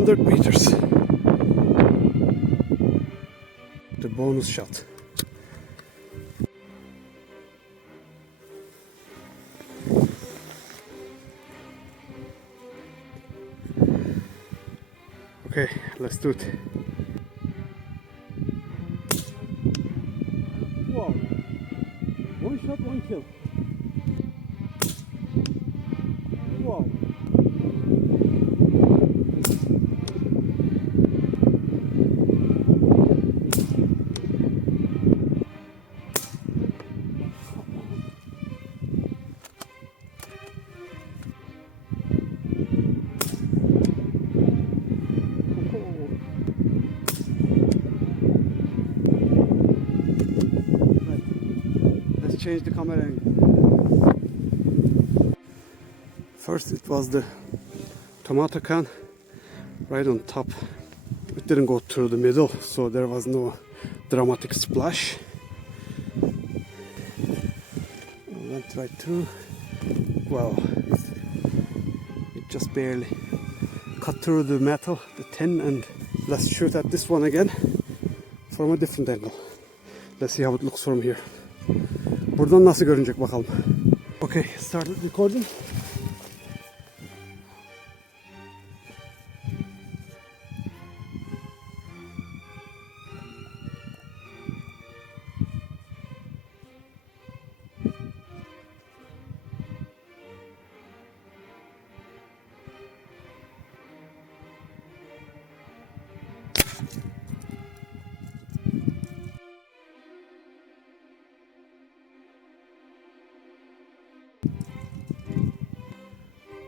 100 meters. The bonus shot. Okay, let's do it. Wow. One shot, one kill. Wow. Change the camera angle. First it was the tomato can right on top. It didn't go through the middle, so there was no dramatic splash. It went right through. Wow, it just barely cut through the metal, the tin. And let's shoot at this one again from a different angle. Let's see how it looks from here. Buradan nasıl görünecek bakalım. Okay, started recording.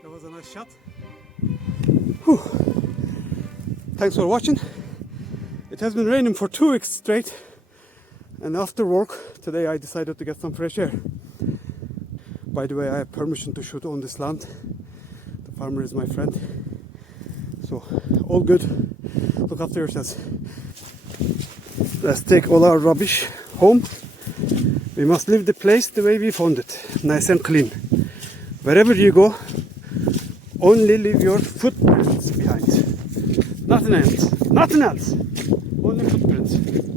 That was a nice shot. Whew. Thanks for watching. It has been raining for 2 weeks straight, and after work today I decided to get some fresh air. By the way, I have permission to shoot on this land. The farmer is my friend, so all good. Look after yourselves. Let's take all our rubbish home. We must leave the place the way we found it, nice and clean. Wherever you go, only leave your footprints behind. Nothing else. Nothing else. Only footprints.